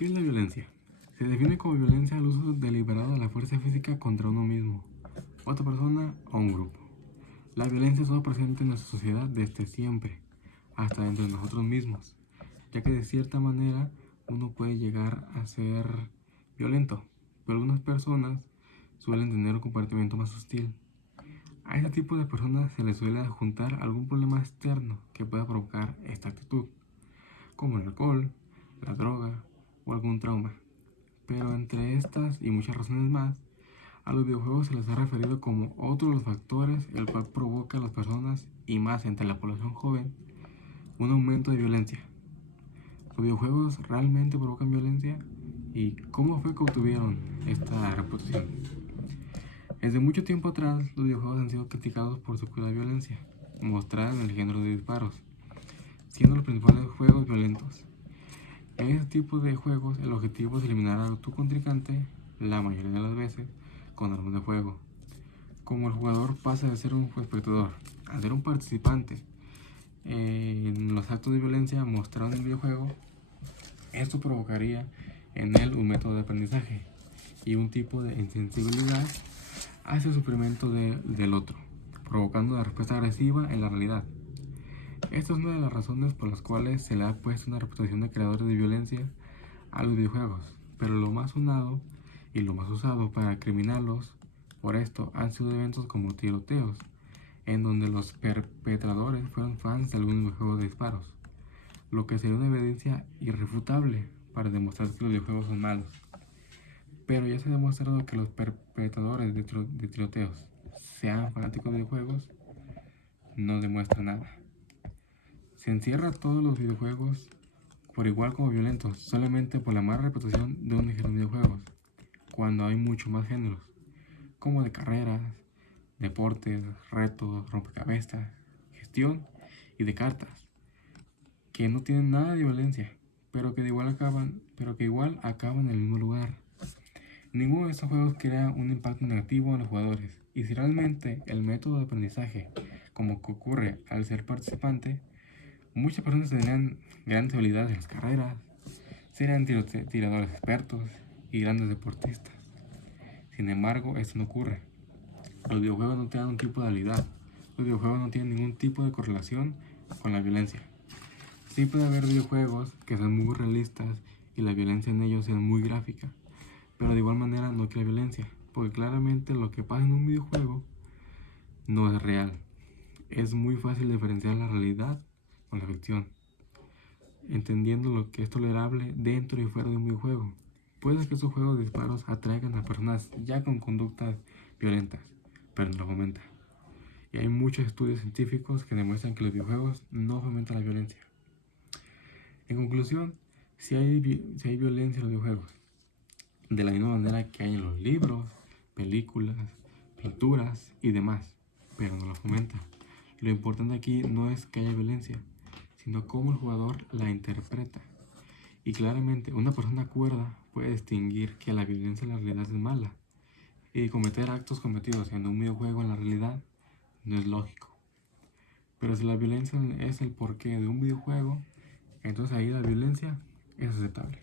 ¿Qué es la violencia? Se define como violencia al uso deliberado de la fuerza física contra uno mismo, otra persona o un grupo. La violencia ha estado presente en nuestra sociedad desde siempre, hasta dentro de nosotros mismos, ya que de cierta manera uno puede llegar a ser violento, pero algunas personas suelen tener un comportamiento más hostil. A este tipo de personas se les suele adjuntar algún problema externo que pueda provocar esta actitud, como el alcohol, la droga o algún trauma. Pero entre estas y muchas razones más, a los videojuegos se les ha referido como otro de los factores el cual provoca a las personas, y más entre la población joven, un aumento de violencia. ¿Los videojuegos realmente provocan violencia? ¿Y cómo fue que obtuvieron esta reputación? Desde mucho tiempo atrás, los videojuegos han sido criticados por su cruda violencia, mostrada en el género de disparos, siendo los principales juegos violentos. En este tipo de juegos, el objetivo es eliminar a tu contrincante, la mayoría de las veces, con armas de fuego. Como el jugador pasa de ser un espectador a ser un participante en los actos de violencia mostrados en el videojuego, esto provocaría en él un método de aprendizaje y un tipo de insensibilidad hacia el sufrimiento del otro, provocando una respuesta agresiva en la realidad. Esta es una de las razones por las cuales se le ha puesto una reputación de creadores de violencia a los videojuegos, pero lo más sonado y lo más usado para criminarlos por esto han sido eventos como tiroteos, en donde los perpetradores fueron fans de algún videojuego de disparos, lo que sería una evidencia irrefutable para demostrar que los videojuegos son malos. Pero ya se ha demostrado que los perpetradores de tiroteos sean fanáticos de videojuegos, no demuestra nada. Se encierra a todos los videojuegos por igual como violentos, solamente por la mala reputación de un género de videojuegos, cuando hay muchos más géneros, como de carreras, deportes, retos, rompecabezas, gestión y de cartas, que no tienen nada de violencia, pero que igual acaban en el mismo lugar. Ninguno de estos juegos crea un impacto negativo en los jugadores, y si realmente el método de aprendizaje, como que ocurre al ser participante, muchas personas tendrían grandes habilidades en las carreras, serían tiradores expertos y grandes deportistas. Sin embargo, esto no ocurre. Los videojuegos no tienen un tipo de habilidad. Los videojuegos no tienen ningún tipo de correlación con la violencia. Sí puede haber videojuegos que sean muy realistas y la violencia en ellos sea muy gráfica, pero de igual manera no crea violencia, porque claramente lo que pasa en un videojuego no es real. Es muy fácil diferenciar la realidad con la ficción, entendiendo lo que es tolerable dentro y fuera de un videojuego. Puede que estos juegos de disparos atraigan a personas ya con conductas violentas, pero no lo fomenta. Y hay muchos estudios científicos que demuestran que los videojuegos no fomentan la violencia. En conclusión, si hay violencia en los videojuegos, de la misma manera que hay en los libros, películas, pinturas y demás, pero no lo fomenta. Lo importante aquí no es que haya violencia, sino cómo el jugador la interpreta. Y claramente una persona cuerda puede distinguir que la violencia en la realidad es mala, y cometer actos cometidos en un videojuego en la realidad no es lógico. Pero si la violencia es el porqué de un videojuego, entonces ahí la violencia es aceptable.